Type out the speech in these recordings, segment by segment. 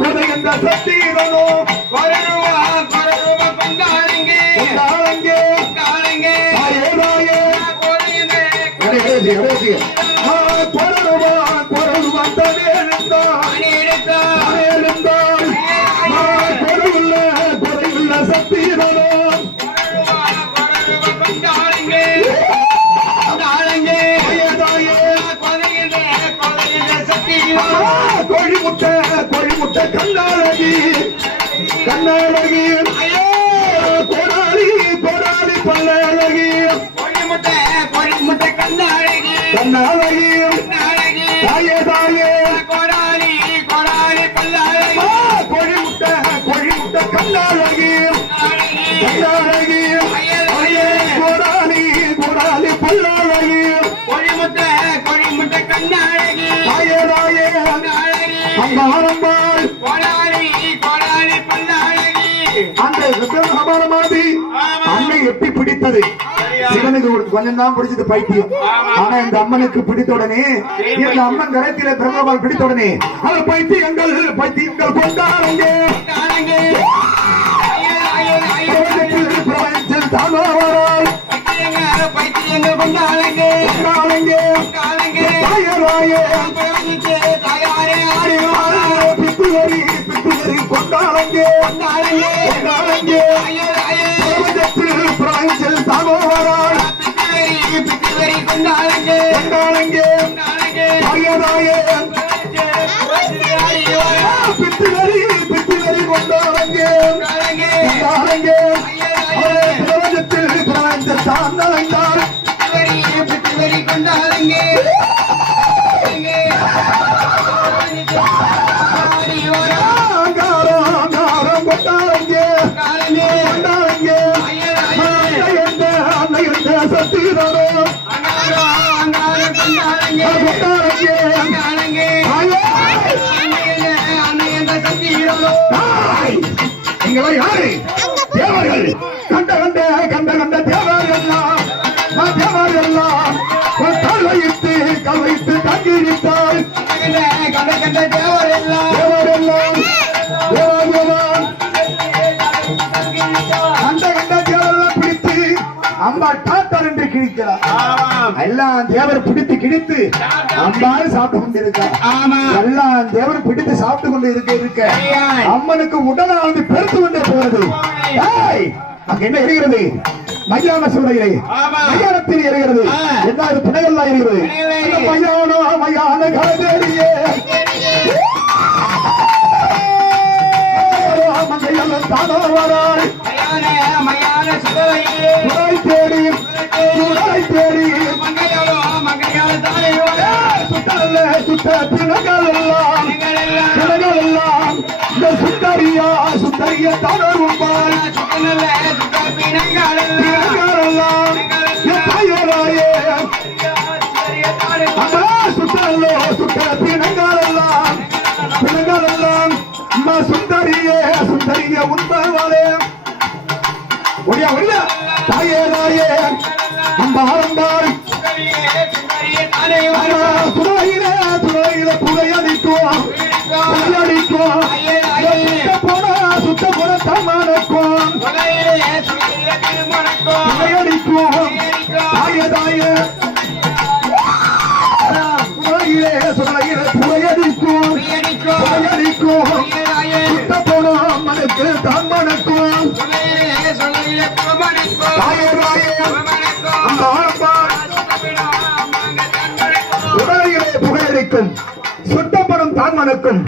கொடையந்த சத்தீரனோ கோழிமுட்டை கண்ணாழகி கண்ணாழகி கோடாலி கோடாலி பல்லழகி கோழிமுட்டை கண்ணாழகி கண்ணாழகி தாயே தாயே கோடாலி கோடாலி பல்லழகி கோழிமுட்டை கண்ணாழகி கண்ணாழகி கோடாலி கோடாலி பல்லழகி கோழிமுட்டை கண்ணாழகி தாயே தாயே அன்னை எப்படி பிடித்தது சிவனுக்கு கொஞ்சம் தான் பிடிச்சது பைத்தியம். ஆனா இந்த அம்மனுக்கு பிடித்த உடனே இந்த அம்மன் கரத்திலே பிரம்மபால் பிடித்த உடனே அவர் பைத்தியங்கள் கொண்டாடுங்க பைத்தியங்கள் கொண்டாடுங்க தேவர்கள் கண்ட கண்ட கண்ட கண்ட தேவர்கள்லாம் கல்வைத்து கல்வைத்து தங்கிவிட்டால் கண்ட கண்ட தேவரெல்லாம் கண்ட கண்ட தேவரெல்லாம் பிடித்து அம்பா டாக்டர் என்று கிழிக்கிறார். எல்லாம் தேவர் பிடித்து கிழித்து அம்பாறு சாப்பிட்டு கொண்டு இருக்கார். எல்லாம் தேவர் பிடித்து சாப்பிட்டு கொண்டு இருக்க அம்மனுக்கு உடனானது பெருத்து கொண்டே போகிறது. அங்க என்ன எரிகிறது? மையான சூறையிலே மையானத்தில் எரிகிறது. என்ன புனையெல்லாம் எரிகிறது? மையான கலதேரியே தானோ வராய் தேடி தேடி சுட்ட பிணங்கள் எல்லாம் இந்த சுந்தரியா தனரும்பால் சுட்ட பிணங்கள் எல்லாம் சுந்தரிய உண்மைவாளே ஒடியா ஒடியா தாயே தாயே அம்பாள் துறையில புகையடிக்கும் சுத்த போன தமனக்கும் புகையடிக்கும் தாயே தாயே புகையடிக்கும் சுத்த போன மனுக்கு தமனக்கும் தாயே தாயே புகையடிக்கும் சுட்டப்படும் தான்மனுக்கும்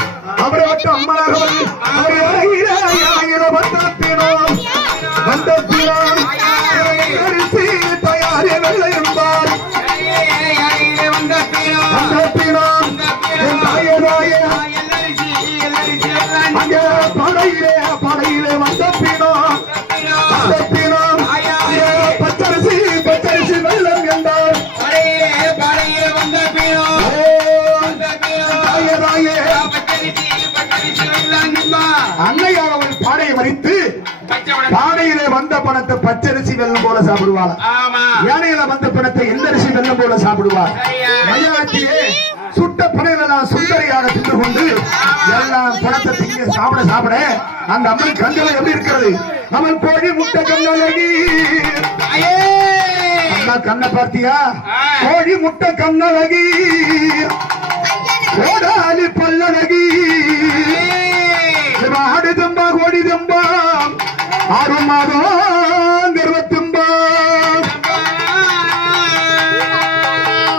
அவரை வட்ட அம்மனாக தயாரே வெள்ளை என்பார் அங்கே படையிலே வந்த பீனம் பச்சரிசி வெள்ளம் என்றார். அன்னையார் அவள் பாடையை மறித்து பாடையிலே வந்த பணத்தை பச்சரிசி வெள்ளம் போல சாப்பிடுவாள். யானையில வந்த பணத்தை எல்லரிசி வெள்ளம் போல சாப்பிடுவாள். மையானத்திலே சுட்ட பனை பெண்கள் எல்லாம் சுந்தரியாக தின்று கொண்டு எல்லாம் பணத்தை திங்க சாப்பிட அந்த அம்மன் கண்களை எப்படி இருக்கிறது? அவன் கோழி முட்டை கண்ணழகி. அம்மா கண்ணை பார்த்தியா? கோழி முட்டை கண்ணழகி, கோடாலி பல்லழகி, ஆடு தும்பா கோடி தும்பா, 6 மாதம் கர்வத்தும்பா.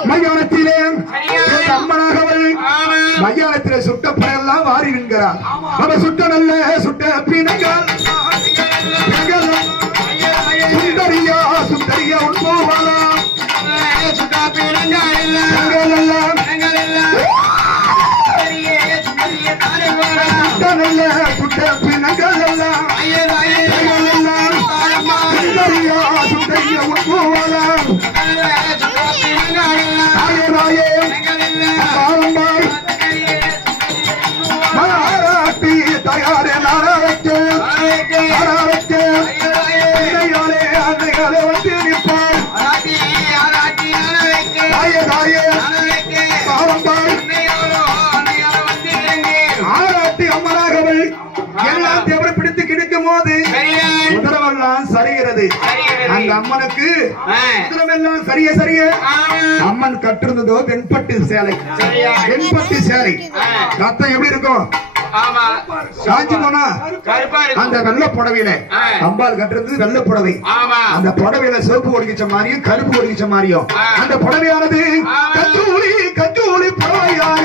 மையானத்திலே அம்மனாகவள் மையானத்திலே சுட்ட பழையெல்லாம் வாரி நிற்கிறார். அவ சுட்ட நல்ல சுட்ட பிணங்கள் சுந்தரியா சுந்தரியா உண்போவாளா சுட்ட பிணங்கள் எல்லாம் நல்ல சுட்ட பிணங்கள் எல்லாம் சுந்தரியா சுந்தரியா உண்போவாளா மாராட்டி தயாரே நாராய்க்கு வந்து நிற்பார். ஆராட்டி அம்மனாகவள் எல்லாம் தேவரை பிடித்து கிடைக்கும் போது உதரவெல்லாம் சரிகிறது. அந்த அம்மனுக்கு உதரவெல்லாம் சரிய அம்மன் கட்டிருந்ததோ வெண்பட்டு சேலை. வெண்பட்டு சேலை ரத்தம் எப்படி இருக்கும்? காஞ்சி போனா அந்த வெள்ள புடவையில அம்பாள் கட்டுறது வெள்ள புடவை. அந்த புடவையில சிவப்பு ஒடுக்கிச்ச மாதிரியும் கருப்பு ஒடுக்கிச்ச மாதிரியும் அந்த புடவையானது கச்சூலி கச்சூலி புடவையாக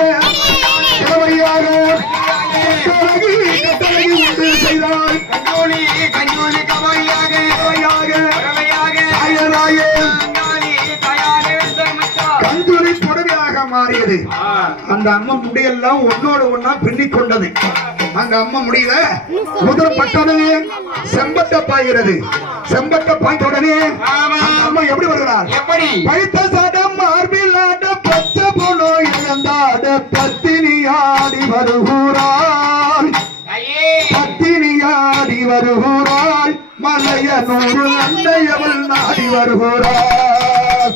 செய்தார். கந்தூரி புடவையாக மாறியது. அந்த அம்மா முடியெல்லாம் ஒன்னோடு ஒன்னா பின்னிக் கொண்டது. அந்த அம்மா முடியல முதற்பட்டனே செம்பட்ட பாய்கிறது. செம்பட்ட பாய்ந்த உடனே அம்மா எப்படி வருகிறார்? பழுத்த சடம் மார்பில் ஆட பச்சை போனோ இழந்தாட பத்தினியாடி வருகிறாள். பத்தினியாடி வருகிறாள். மலைய 100 அண்டையவள் நாடி வருகிறாள்.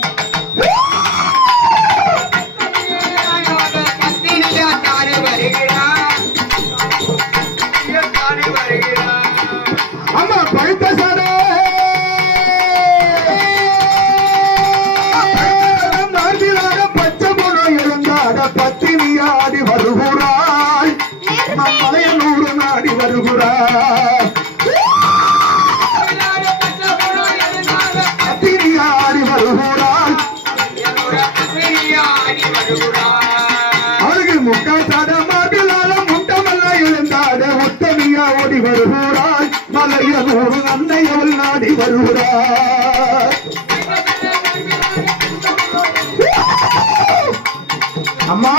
அம்மா பழுத்த சடம் மார்பிலாட பச்சை போனோ இழந்தாட பத்தினியாடி வருகிறாள். மலைய 100 நாடி வருகிறாள். பத்தினியாடி வருகிறாள். அவருக்கு முக்கால் சாட மார்பிலால முட்டமெல்லாம் எழுந்தாட உத்தமியா ஓடி வருகிறாள். மலைய 100 அன்னை அவள் நாடி வருகிறாள். அம்மா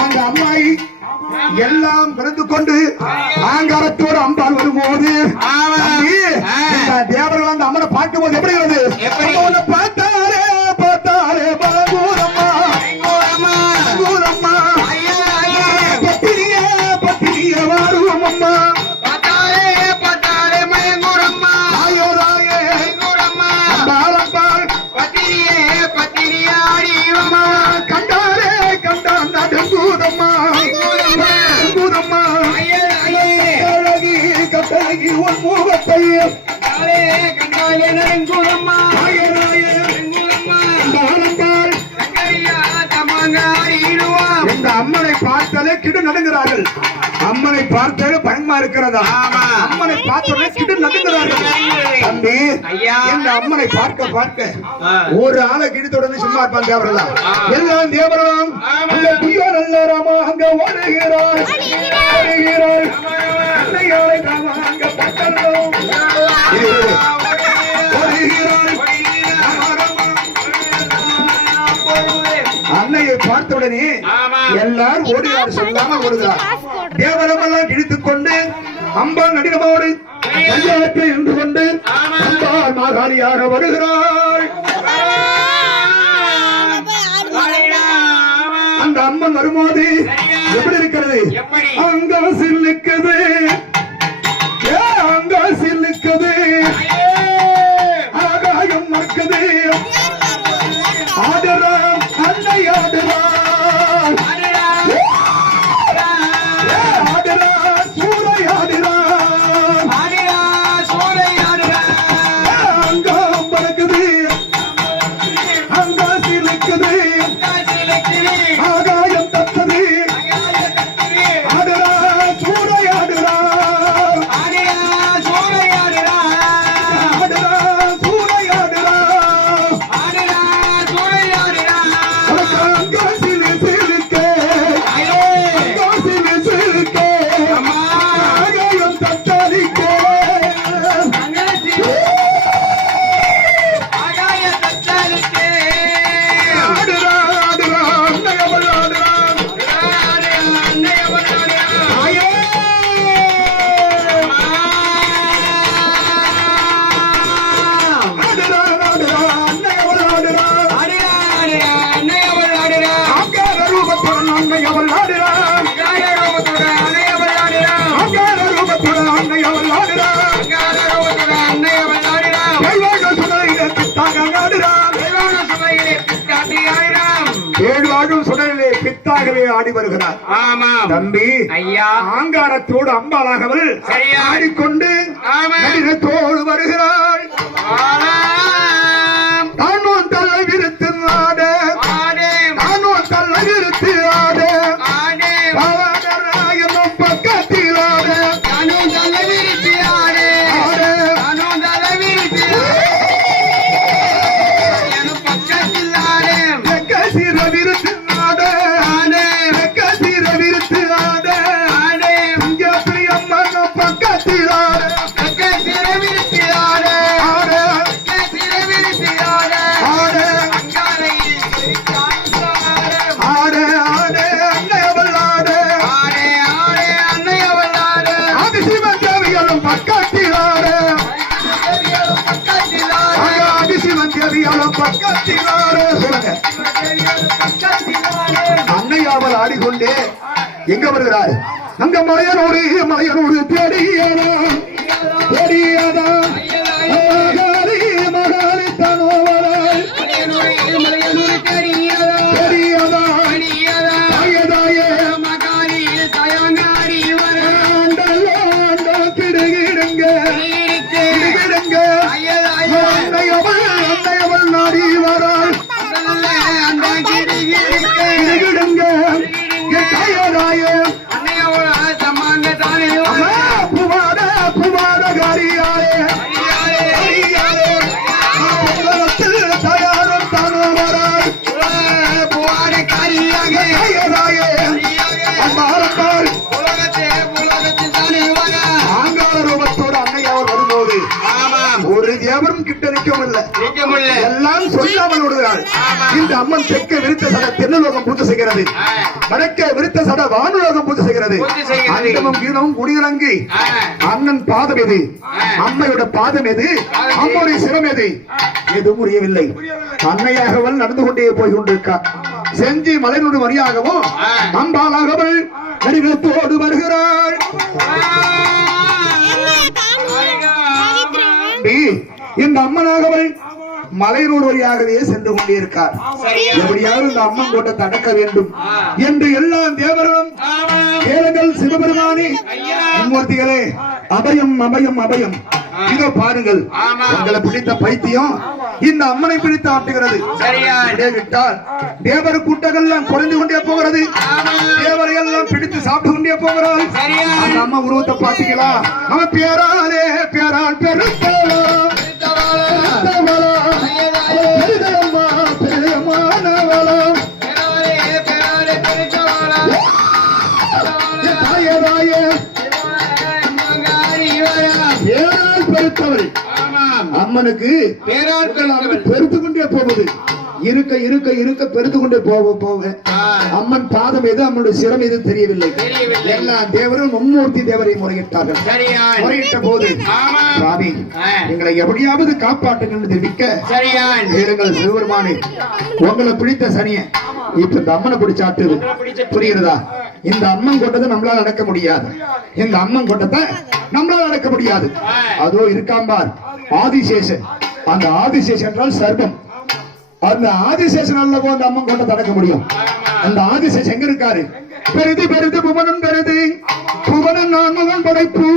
அந்த அம்மாய் எல்லாம் பிறந்து கொண்டு ஆங்காரத்தோடு அம்பாள் வரும்போது தேவர்கள் அந்த அம்மனை பார்க்கும் போது எப்படி இருந்தது? பார்த்தாரே பார்த்தாரே பலகூரம்மா பத்திரியே பத்திரியே வாருவோம் அம்மா அம்மனை பார்த்தாலே கிடு நடுங்கிறார்கள். அம்மனை பார்த்தாலே பயமா இருக்கிறதா? அம்மனை பார்த்தாலே கிடு நடுங்கிறார்கள். தம்பி இந்த அம்மனை பார்க்க பார்க்க ஒரு ஆளை கிடுத்துடனே சும்மா இருப்பான் தேவரெல்லாம். எல்லாம் தேவரெல்லாம் நல்ல ராமா அங்க ஓடுகிறாள் ஓடுகிறாள். அங்க பட்டணும் அன்னையை பார்த்தவுடனே எல்லாரும் ஓடுகிறார். சொல்லாம ஓடுகிறார். தேவரெல்லாம் இழுத்துக் கொண்டு அம்பாள் நடிகமோடு கையாற்றை இருந்து கொண்டு அம்பாள் மாகாளியாக வருகிறாள். அந்த அம்மன் வரும்போது எப்படி இருக்கிறது? அங்க சில்லுக்குது அங்க சில்லுக்குது ஆகாயம் மறக்குது ஆடரா ஏழு ஆடும் சுடலிலே பித்தாகவே ஆடி வருகிறார். ஆமாம் தம்பி ஐயா. ஆங்காரத்தோடு அம்பாளாகவள் ஆடிக்கொண்டு நடிகத்தோடு வருகிறாள். நானும் தள்ள விருத்து ஆட, நானும் தள்ள விருத்து ஆட, பாவகராயனும் பக்கத்தில் ஆட, நானும் தள்ள விருத்து ஆட, நானும் தள்ள விருத்து பக்கத்தில் ஆட, சிற விருத்து ஆட, சிற விருத்து ஆட, இங்க பிரியம்மனும் பக்கத்தில் ஆட, சிற விருத்து ஆட, சிற விருத்து ஆட, ஆட ஆட அன்னையவள் ஆட, அன்னையவள் ஆட, ஆதிசிவன் தேவியாலும் பக்கத்தில் ஆட, ஆதிசிவன் தேவியாலும் பக்கத்தில் ஆட. சொல்லுங்க. அன்னையாவல் ஆடிக்கொண்டே எங்க வருகிறார்? அங்க மலையனோடு மலையனோடு தேடியாதா தேடியாதா மகாரி மகாரி தனோவராய் தேடியாதா தாயதாயே மகாரி தயங்காரி வராண்டல்லோண்ட கிடுகிடுங்க கிடுகிடுங்க அன்னையவள் அன்னையவள் நாடி வராள் கிடுகிடுங்க தாயதாயே புவாட புவாடகாரியாயே தயாரும் தானவராய் புவாடகாரியாக அம்மாள் ஆங்கார ரூபத்தோடு அன்னையாவர் வரும்போது ஒரு தேவரும் கிட்ட நிற்கவில்லை. எல்லாம் சொல்லாமல் விடுகிறாள். இந்த அம்மன் தெற்க விருத்த சட தென்னலோகம் பூஜை செய்கிறது, வடக்க விருத்த சட வானுலோகம் பூஜை செய்கிறது. அண்டமும் கீழமும் குடியிறங்கி அண்ணன் பாதம் எது, அம்மையோட பாதம் எது, அம்மாவுடைய சிரம் எது, எதுவும் புரியவில்லை. அன்னையாகவள் நடந்து கொண்டே போய் கொண்டிருக்கார். செஞ்சி மலைநூறு வழியாகவும் அம்பாளாகவள் நடிகத்தோடு வருகிறாள். இந்த அம்மனாகவள் மலைநூறு வழியாகவே சென்று கொண்டே இருக்கார். எப்படியாவது இந்த அம்மன் கோட்டை தடக்க வேண்டும் என்று எல்லா தேவர்களும் கேளுங்கள். சிவபெருமானி மும்மூர்த்திகளே அபயம் அபயம் அபயம். இதோ பாருங்கள், உங்களை பிடித்த பைத்தியம் இந்த அம்மனை பிடித்து ஆட்டுகிறது. விட்டால் தேவர கூட்டங்கள்லாம் குறைந்து கொண்டே போகிறது. தேவரை எல்லாம் பிடித்து சாப்பிட்டு கொண்டே போகிறாள். அந்த அம்மா உருவத்தை பாத்தீங்களா? அவன் பேராலே பேரால் பெருத்தவளா பெருமானவளா தாயதாயே பேரால் பெருத்தவள். அம்மனுக்கு பேராட்கள் பெருத்து கொண்டே போவது. இருக்க இருக்க இருக்க பெருத்து கொண்டே போக அம்மன் பாதம் எது, அம்மனுடைய சிரம் எது தெரியவில்லை. எல்லா தேவரும் மும்மூர்த்தி தேவரை முறையிட்டார்கள். முறையிட்ட போது சாமி எங்களை எப்படியாவது காப்பாற்றுங்கள் தெரிவிக்க சிவபெருமானே உங்களை பிடித்த சனிய இப்ப இந்த அம்மனை பிடிச்சாட்டுது. புரியுறதா? இந்த அம்மன் கொண்டதை நம்மளால நடக்க முடியாது. இந்த அம்மன் கொண்டதை நம்மளால நடக்க முடியாது. அதோ இருக்காம்பார் ஆதிசேஷன். அந்த ஆதிசேஷன் என்றால் சர்வம். அந்த ஆதிசேஷன் அல்லவோ அந்த அம்மன் கொண்ட தடக்க முடியும். அந்த ஆதிசேஷன் எங்க இருக்காரு? பெரிது பெரிது புவனம் பெரிது புவனம் நான்முகன் படைப்பு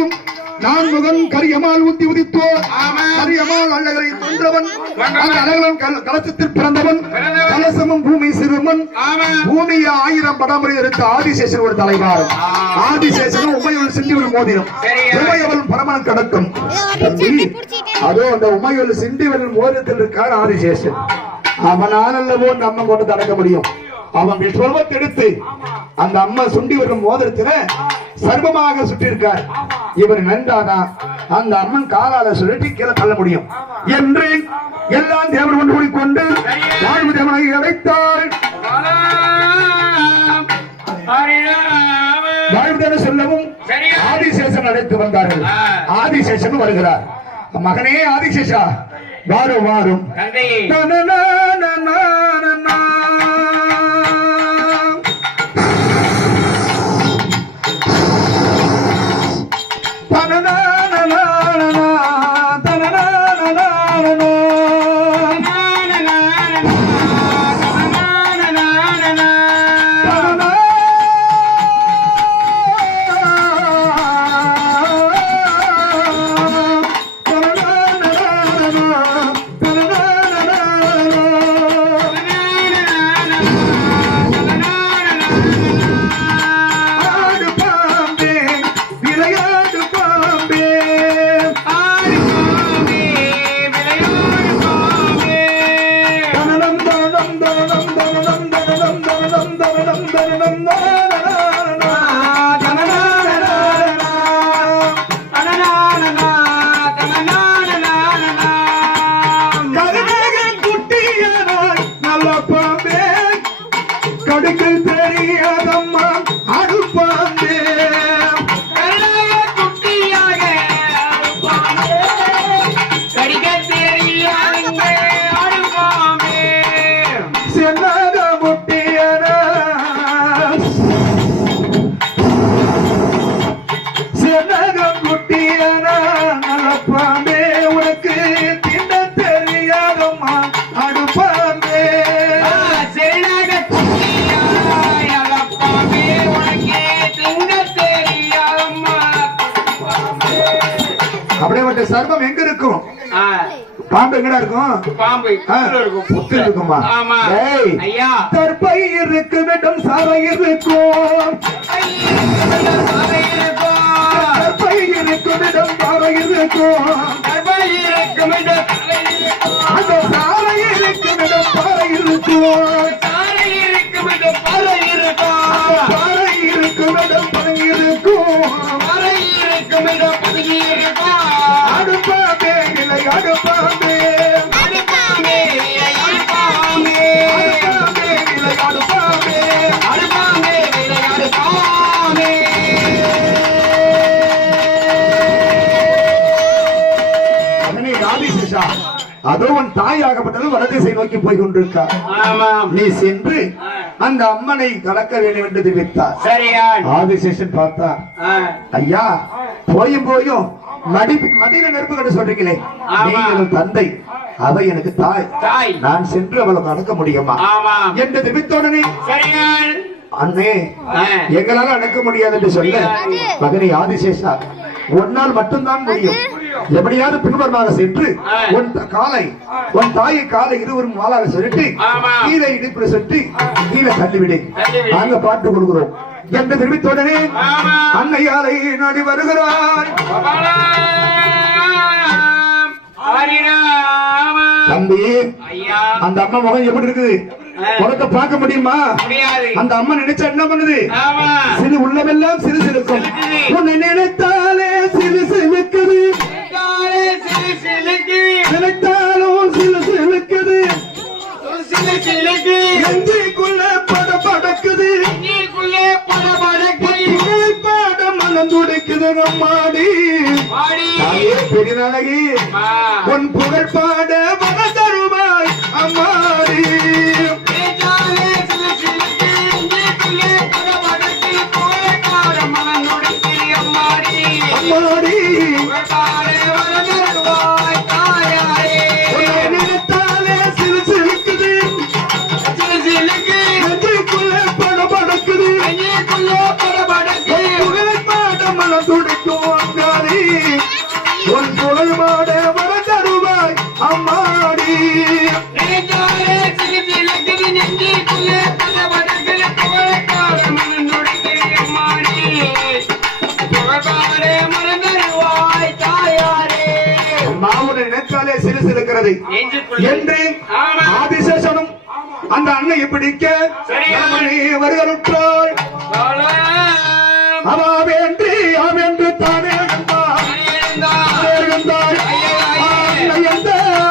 நான்முகன் கரியமால் ஊத்தி உதித்தோர் கரியமால் அழகரை தொன்றவன் அந்த அழகன் கலசத்தில் பிறந்தவன் கலசமும் பூமி சிறுமன் பூமியை 1000 படமுறை எடுத்த ஆதிசேஷன் ஒரு தலைவார். ஆதிசேஷனும் உமையுள் சிந்தி ஒரு மோதிரம் உமையவள் பரமன் கடக்கும். அதோ அந்த உமையுள் சிந்திவரின் மோதிரத்தில் இருக்கார் ஆதிசேஷன். அவனால் அல்லவோ அந்த அம்மன் கொண்டு தடக்க முடியும். அவன் விஸ்வரூபத்தை எடுத்து அந்த அம்மா சுண்டி வரும் மோதிரத்தில சர்வமாக சுற்றிருக்கார். இவர் நன்றாதான் அந்த அம்மன் காலால சுழற்றி கீழே தள்ள முடியும் என்று எல்லாம் தேவன் கொண்டு கூடிக்கொண்டு வாழ்வு தேவனை அழைத்தாள். வாழ்வு தேவன் சொல்லவும் ஆதிசேஷன் அழைத்து வந்தார்கள். ஆதிசேஷன் வருகிறார். மகனே ஆதிசேஷா வாரும் வாரும். சென்னாக முட்டியனா சென்னாக முட்டியனா நல்லப்பாம்பே உனக்கு தின்ன தெரியாதம்மா அடுப்பாம்பே சென்னாக நல்லப்பாம்பே உனக்கு தின்ன தெரியாதம்மா அப்படியே சர்மம் எங்க இருக்கும் பாம்பு எங்கடா இருக்கும் பாம்பு புத்து இருக்குமா ஆமா ஐயா தற்பை இருக்கும் இடம் சாலை இருக்கும் தற்பை இருக்கும் இடம் சாலை இருக்கும் அந்த சாலை இருக்கும் இடம் பாறை இருக்கும் பாறை இருக்கும் இடம் பனை இருக்கும் அடுப்பாம்பே இல்லை அடுப்பாம்பே அதோ உன் தாயாகப்பட்டது வடதிசை நோக்கி போய் கொண்டிருக்கா நீ சென்று அந்த அம்மனை கலக்க வேண்டும் என்று தெரிவித்தார் ஆதிசேஷன் பார்த்தார் ஐயா போயும் மடியில நெருப்பு கட்டு சொல்றீங்களே நீங்கள் தந்தை அவ எனக்கு தாய் நான் சென்று அவளை அடக்க முடியுமா என்று தெரிவித்தோடனே அண்ணே எங்களால அடக்க முடியாது என்று சொல்ல மகனை ஆதிசேஷா உன்னால் மட்டும்தான் முடியும் எப்படியாவது பின்வருமாக சென்று உன் தாயை காலை இருவரும் வாளாக சொல்லிட்டு கீழே இடுப்பில் சுற்றி கீழே தள்ளிவிடு நாங்க பாட்டு கொடுக்கிறோம் என்று தெரிவித்தோடனே அன்னையாலை நாடி வருகிறார் தம்பி அந்த அம்மா முகம் எப்படி இருக்குது உனக்கு பார்க்க முடியுமா அந்த அம்மா நினைச்சா என்ன பண்ணுது சிறு உள்ளமெல்லாம் சிறு சிலுக்கும் உன்னை நினைத்தாலே சிறு சிலுக்குது நினைத்தாலும் சிறு சிலுக்குது நெஞ்சுக்குள்ள படபடக்குது பாடம் மனம் துடிக்குது அம்மாடி பெரிய நாளகி உன் புகழ் பாட மன தருவாய் அம்மாடி நினைத்தாலே சிறு சிலுக்குது நெஞ்சுக்குள்ள படபடக்குது புகழ் பாட மனம் துடிக்கும் அம்மாடி உன் புகழ் பாட மன தருவாய் அம்மாடி மாவுடன் நினைத்தாலே சிறு சிலுக்கிறது என்று ஆதிசேஷனும் அந்த அன்னை பிடிக்க வருகிறாள் அவென்று தானே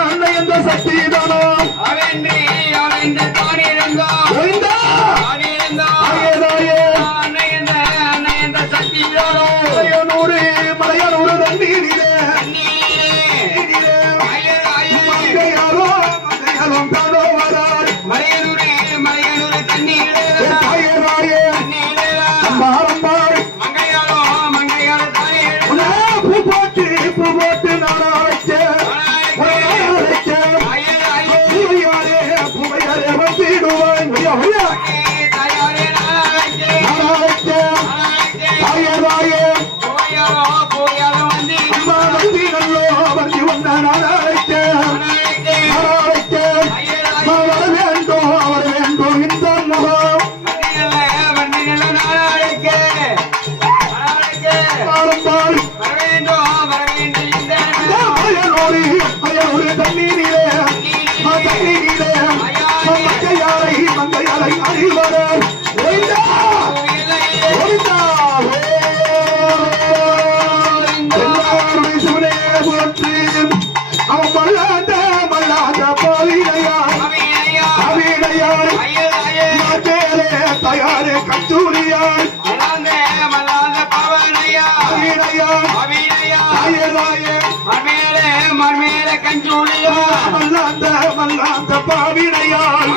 அன்னை எந்த சக்திதானோ மலையானூர் தண்ணீரிலே மங்கையாலும் தானோ வராள் பூ போட்டு நாளைக்கே பூவையாரே வந்திடுவான் மங்கையாரை அறிவார் அவன் மல்லாத பாவினையார் தயாரே கத்தூரியார் மல்லாந்த பாவினையார்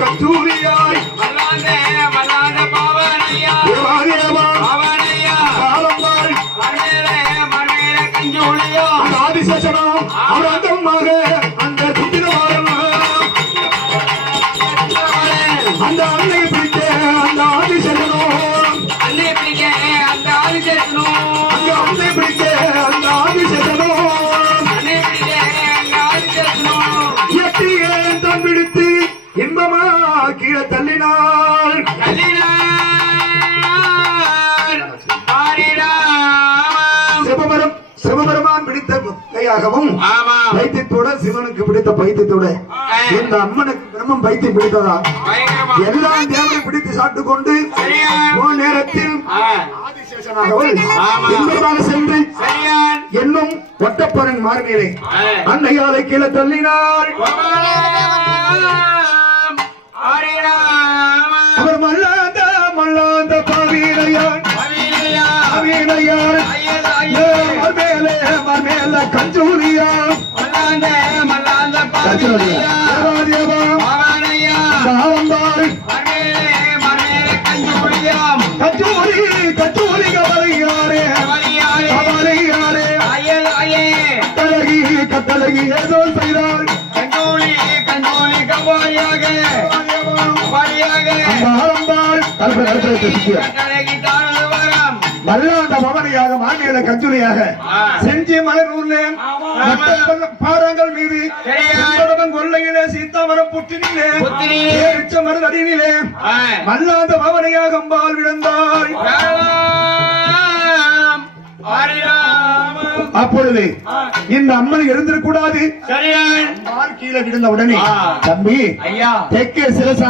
கச்சூரியாய் மல்லாந்த மல்லாந்த பாவனையா தேவாதேவா பாவனையா காலம்பாய் மண்மேல கஞ்சூழியோ ஆதிசேஷனம் அவரந்தமாக அந்த சுத்திரவாரம் அந்த அன்னை பிடிக்க அந்த ஆதிசேஷனம் அன்னை பிடிக்க அந்த ஆதிசேஷனும் அந்த அன்னை பிடிக்க அந்த ஆதிசேஷனம் அன்னை பிடிக்க அந்த ஆதிசேஷனும் எட்டியே தன் பிடித்து இன்பமா கீழே தள்ளினாள் சிவபெருமான் பிடித்த கையாகவும் பைத்தியத்தோட சிவனுக்கு பிடித்த பைத்தியத்தோட இந்த அம்மனுக்கு பிரம்மம் பைத்தியம் பிடித்ததா எல்லாம் தேவனை பிடித்து சாப்பிட்டுக் கொண்டு ஒரு நேரத்தில் ஆதிசேஷனாகவள் இன்பமாக சென்று என்னும் ஒட்டப்பரன் மார்பிலே அன்னையாலை கீழே தள்ளினாள் அவர் மல்லாந்த மல்லாந்த பாவீனையார் மர்மேலே மர்மேல கஞ்சூரியா கச்சூரி கச்சூரி கவலையாரே கவலையாரே கட்டழகி கட்டழகி ஏதோ செய்தாள் மல்லாண்ட பவனியாக மாநில கஞ்சுரியாக செஞ்சி மலர்நூர்ல பாறாங்கல் மீது கொள்ளையிலே சீத்தாமரம் புற்றினிலே மருள் அடியிலே மல்லாந்த பவனியாக அம்பாள் விழுந்தாள் அப்பொழுது இந்த அம்மனை எழுந்திருக்கூடாது கீழே விழுந்த உடனே தம்பி தெற்கே சில